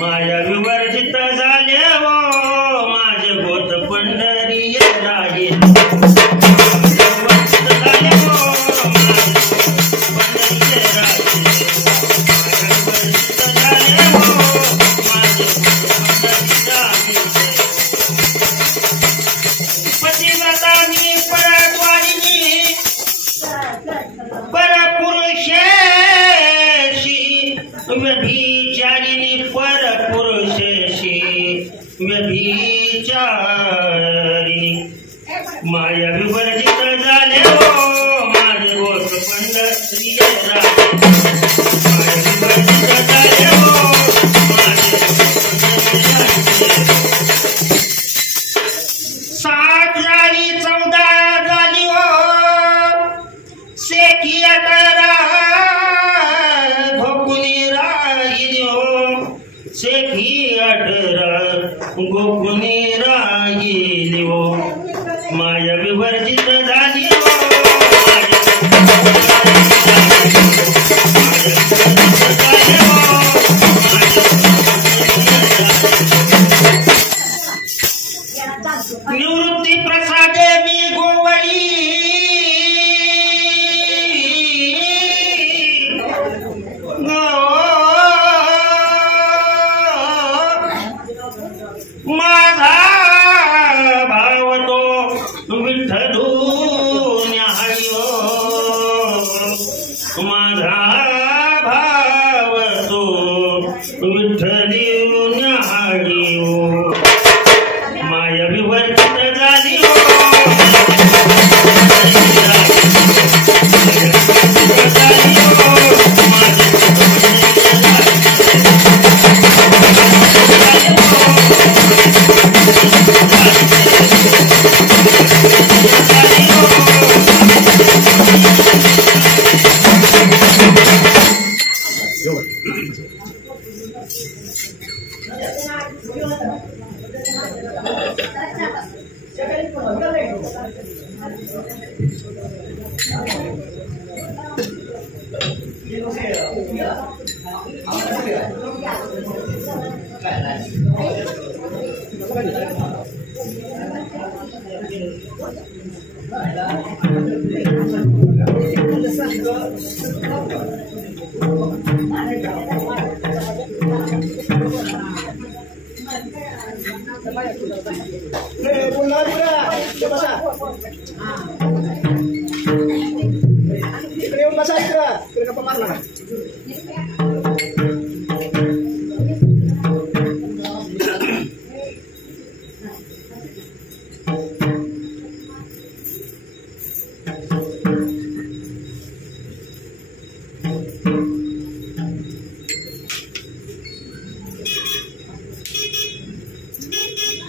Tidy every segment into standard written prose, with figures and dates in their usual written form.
माया विवर्जित झाले हो माझे गोत पंढरी राजे पतिव्रतानी परद्वारिणी परपुरुषेशी व्यभिचारिणी परपुरुषेशी व्यभिचारिणी माया विवर्जित झाले हो माझे गोत पंढरी राजे माया विवर्जित झाले हो माझे सात झाली 14 झाली हो सेकी 18 धोकुनी राहिली हो सेकी 18 गोकुनी राहिली हो माया विवर्जित झाली हो निवृत्ती प्रसादे मी गोवळी माझा भाव तो विठ्ठलू न्याहाळी हो माझा भाव तो विठ्ठली न्याहाळी हो माया विवर्जित झाली हो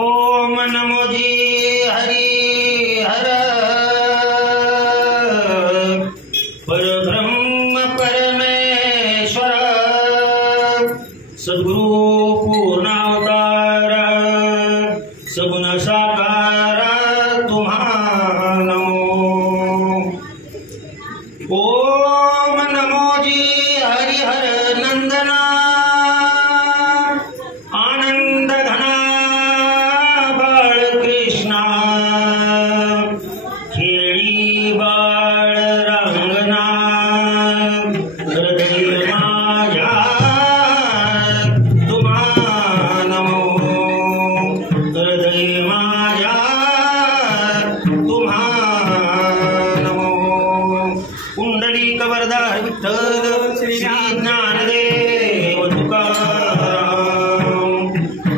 ओम नमो जी हरि हर परब्रह्म परमेश्वर सद्गुरु पूर्णावतार सगुण साकार तुम्हा नमो ओम नमो जी हरि हर नंदना आनंद घना कृष्णा खेळी बाळ रंगना हृदय माझ्या तुम्हा नमो हृदय माझ्या तुम्हा नमो कुंडलिक वरदार विठ्ठल श्री ज्ञानदेव तुकाराम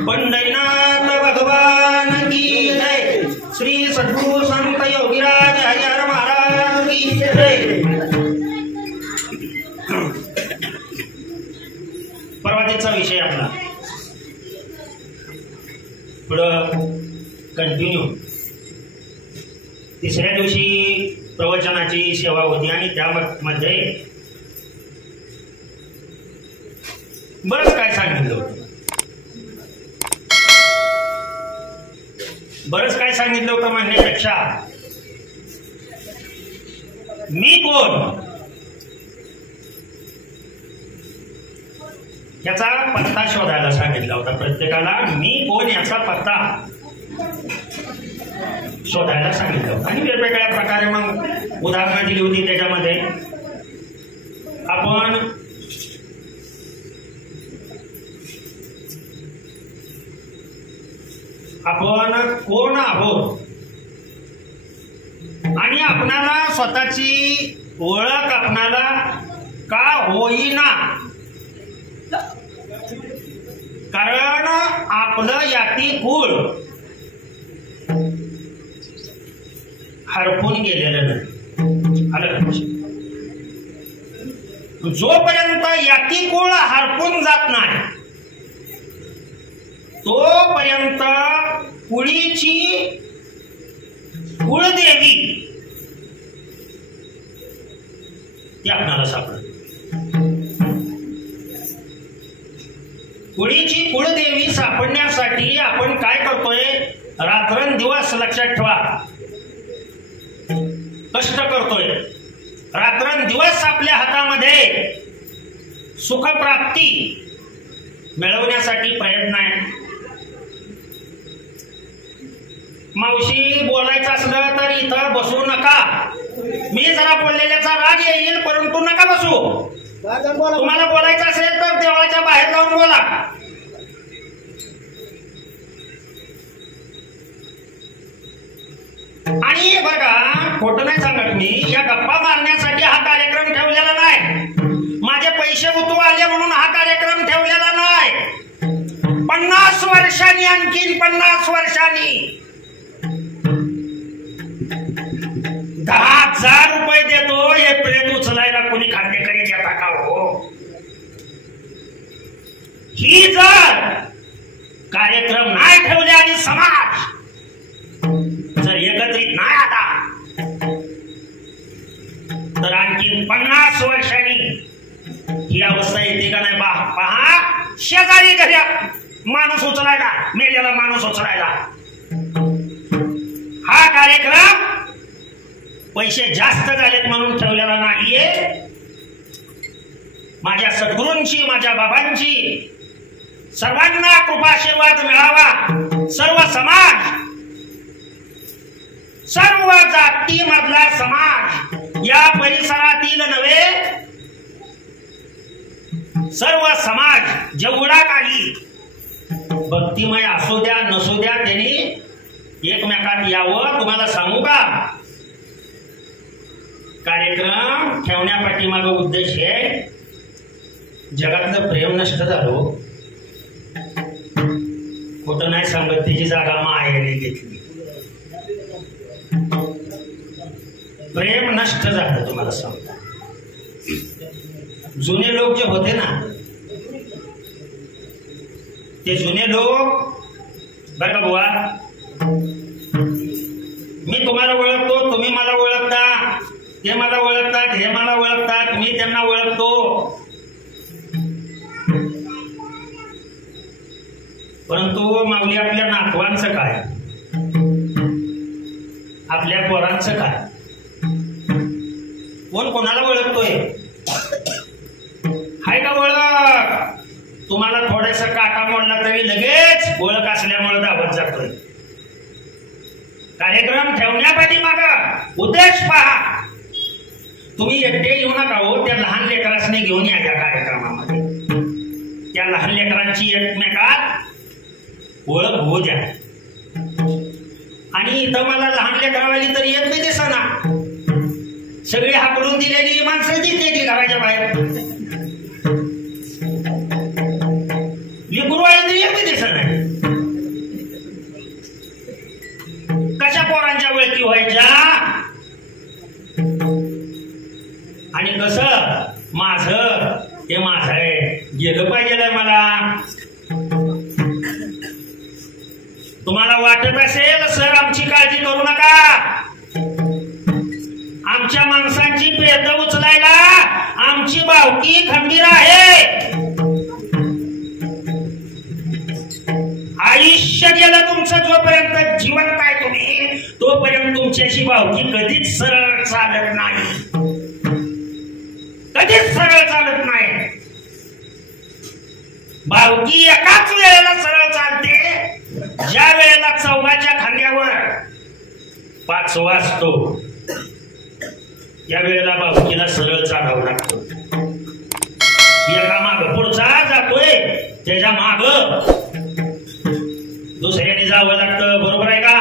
पंढरीनाथ भगवान की जय श्री सद्गुरु संत योगीराज हरिहर महाराज की जय। परवाचा विषय आपला पुढं कंटिन्यू तिसऱ्या दिवशी प्रवचनाची सेवा होती आणि त्यामध्ये बरंच काय सांगितलं होतं म्हणण्यापेक्षा मी कोण याचा पत्ता शोधायला सांगितला होता प्रत्येकाला. मी कोण याचा पत्ता शोधायला सांगितलं होतं आणि वेगवेगळ्या प्रकारे मग उदाहरणं दिली होती. त्याच्यामध्ये आपण कोण आहोत आणि आपणाला स्वतःची ओळख आपणाला का होईना, कारण आपलं याती कुळ हरपून गेलेलं नाही. आलं, जोपर्यंत याती कुळ हरपून जात नाही तोपर्यंत कुळीची कुळदेवी ती आपणाला सापडत. कुळीची कुळदेवी सापडण्यासाठी आपण काय करतोय, रात्रंदिवस लक्षात ठेवा, कष्ट करतोय. रात्रंदिवस आपल्या हातामध्ये सुखप्राप्ती मिळवण्यासाठी प्रयत्न आहे. मावशी बोलायचं असलं तर इथं बसू नका. मी जरा बोललेल्याचा राग येईल, परंतु नका बसू. तुम्हाला बोलायचं असेल तर देवळाच्या बाहेर जाऊन बोला. आणि बघा, खोटं नाही सांगत मी, या गप्पा मारण्यासाठी हा कार्यक्रम ठेवलेला नाही. माझे पैसे उतू आले म्हणून हा कार्यक्रम ठेवलेला नाही. 50 वर्षांनी, आणखीन 50 वर्षांनी 10,000 रुपये देतो हे प्रेत उचलायला कोणी खाते करीत येता का हो? ही जर कार्यक्रम नाही ठेवले आणि समाज जर एकत्रित नाही आला तर आणखी 50 वर्षांनी ही अवस्था येते का नाही पहा. शेजारी घरी माणूस उचलायला, मेलेला माणूस उचलायला. हा कार्यक्रम पैसे जास्त झालेत म्हणून ठेवलेला नाहीये. माझ्या सद्गुरूंची, माझ्या बाबांची सर्वांना कृपाशीर्वाद मिळावा. सर्व समाज, सर्व जातीमधला समाज, या परिसरातील नव्हे सर्व समाज जेवढा काही भक्तिमय असू द्या नसू द्या, त्यांनी एकमेकात यावं. तुम्हाला सांगू का, कार्यक्रम ठेवण्यापाठीमागे उद्देश आहे, जगातलं प्रेम नष्ट झालो. खोटं नाही सांगत, तिची जागा मायेने घेतली. प्रेम नष्ट झालं. तुम्हाला सांगतो, जुने लोक जे होते ना, ते जुने लोक बरं का बुवा, मी तुम्हाला ओळखतो, तुम्ही मला ओळखता, ते मला ओळखतात, हे मला ओळखतात, मी त्यांना ओळखतो. परंतु माऊली, आपल्या नातवांचं काय, आपल्या पोरांचं काय, कोण कोणाला ओळखतोय? हाय का ओळख? तुम्हाला थोडासा काटा मोडला तरी लगेच ओळख असल्यामुळे धावत जातोय. कार्यक्रम ठेवण्यापाठीमागं उद्देश पहा. तुम्ही एकटे येऊ नका हो, त्या लहान लेकरांनी घेऊन या या कार्यक्रमामध्ये. त्या लहान लेकरांची एकमेकात ओळख होऊ द्या. आणि इथं मला लहान लेकरावाली तरी एक बी दिसेना, सगळी हाकलून दिलेली माणसं दिसते घराच्या बाहेर. लिकुरवाळी तरी एक बी दिसत नाही. कशा पोरांच्या ओळखी व्हायच्या? आणि कसं माझं हे माझं आहे, गेलं पाहिजे मला. तुम्हाला वाटत असेल सर आमची काळजी करू नका, आमच्या माणसांची प्रेत उचलायला आमची बावकी खंबीर आहे. आयुष्य गेलं तुमचं, जोपर्यंत जिवंत आहे तुम्ही तोपर्यंत तुमच्याशी बावकी कधीच सरळ चालत नाही, कधीच सरळ चालत नाही. भावकी एकाच वेळेला सरळ चालते ज्या वेळेला चौघाच्या खांद्यावर 5 वाजतो त्या वेळेला भावकीला सरळ चालावं लागतं. एका माग पुढचा जातोय त्याच्या माग दुसऱ्याने जावं लागतं. बरोबर आहे का?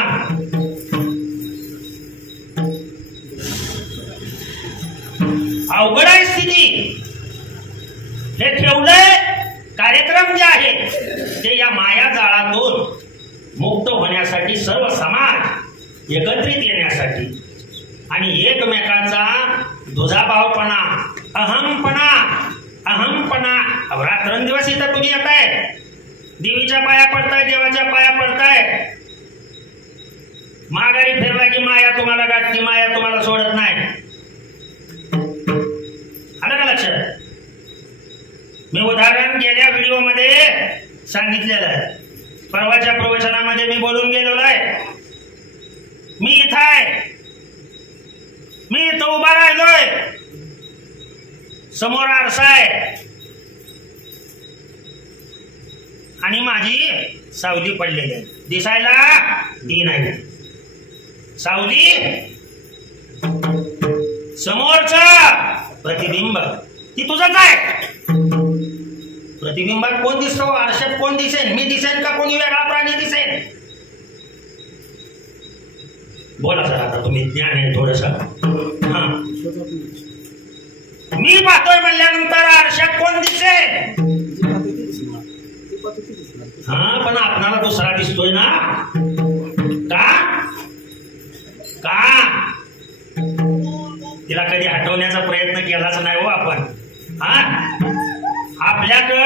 अवघड आहे स्थिती. हे ठेवलंय कार्यक्रम जे आहे ते या माया जाळातून मुक्त होण्यासाठी, सर्व समाज एकत्रित येण्यासाठी आणि एकमेकाचा दुजाभावपणा, अहमपणा रात्रंदिवस इथं तुम्ही येताय, देवीच्या पाया पडताय, देवाच्या पाया पडताय. माघारी फिरला की माया तुम्हाला गाठती, माया तुम्हाला सोडत नाही. आलं का लक्षात? मी उदाहरण गेल्या व्हिडिओमध्ये सांगितलेलं आहे. परवाच्या प्रवचनामध्ये मी बोलून गेलेलो आहे. मी इथं आहे, मी इथं उभा राहिलोय, समोर आरसा आहे आणि माझी सावली पडलेली आहे. दिसायला ती नाही सावली, समोरचा प्रतिबिंब ती तुझंच आहे. प्रतिबिंबात कोण दिसतो? आरशात कोण दिसेल? मी दिसेल का कोणी वेगळा प्राणी दिसेल? बोला सर, आता तुम्ही ज्ञान आहे थोडस. मी पाहतोय म्हणल्यानंतर आरशात कोण दिसेल? पण आपणाला दुसरा दिसतोय ना. का तिला कधी हटवण्याचा प्रयत्न केलाच नाही हो आपण. आपल्याकडं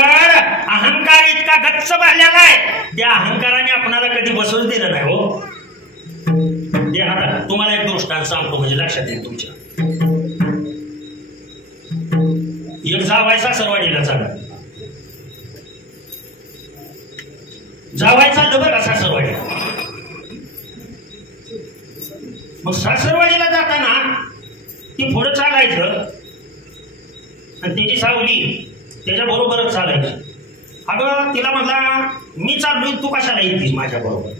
अहंकार इतका गच्च भरलेला आहे, त्या अहंकाराने आपणाला कधी बसून दिलं नाही हो. तुम्हाला एक दृष्टांत सांगतो म्हणजे लक्षात येईल तुमच्या. एक जावायचा सासरवाडीला चालला, जावायचा डबल सासरवाडीला. मग सासरवाडीला जाताना ती पुढं चालायचं आणि त्याची सावली त्याच्या बरोबरच चालायची. अगं तिला म्हटला मी चाललोय, तू कशाला येतीस माझ्या बरोबर?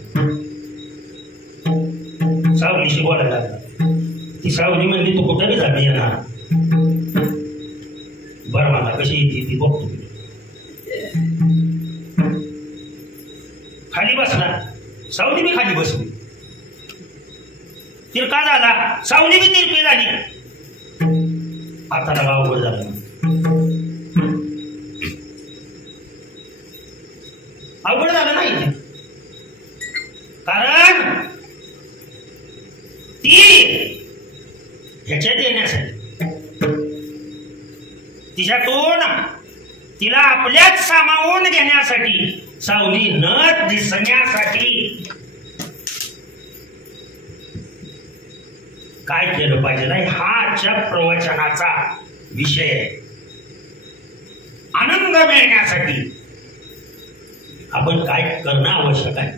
सावलीशी बोलायला ती सावली म्हणली तू कुठेही जाते येणार. बरं मला कशी येते ती बघतो. खाली बसला, सावली बी खाली बसली. तिरका झाला, सावली बी तिरकी झाली. आता अवघड झालं. अवघड झालं नाही, कारण ती ह्याच्यात येण्यासाठी, तिच्यातून तिला आपल्यात सामावून घेण्यासाठी, सावली न दिसण्यासाठी काय केलं पाहिजे? हा आजच्या प्रवचनाचा विषय. आनंद मिळण्यासाठी आपण काय करणं आवश्यक आहे.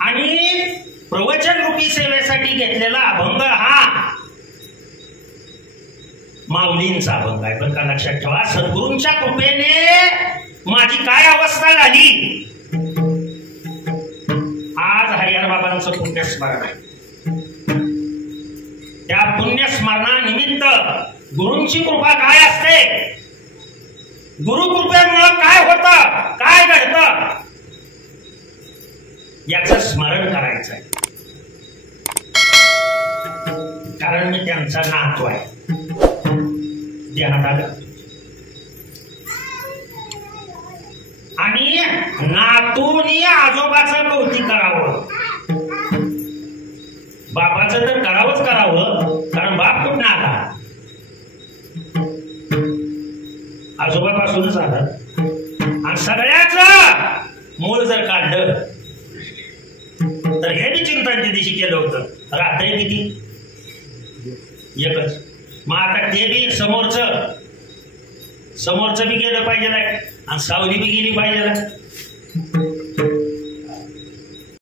आणि प्रवचन रूपी सेवेसाठी घेतलेला अभंग हा माऊलींचा अभंग आहे. बरं का, लक्षात ठेवा. सद्गुरूंच्या कृपेने माझी काय अवस्था झाली. आज हरिहर बाबांचं पुण्यस्मरण आहे. त्या पुण्यस्मरणानिमित्त गुरूंची कृपा काय असते, गुरुकृपेमुळं काय होतं, काय घडतं, याचं स्मरण करायचं आहे. कारण मी त्यांचा नातू आहे. ध्यानात आलं. आणि नातूनी आजोबाचं कौतिक करावं. बापाचं तर करावंच करावं, कारण बाप कुठं आला? आजोबापासूनच आला. आणि सगळ्याच मूळ जर काढलं तर हे बी चिंतन त्या दिवशी केलं होतं. रात्री किती? एकच. मग आता ते बी समोरचं बी गेलं पाहिजे आणि सावली बी गेली पाहिजे.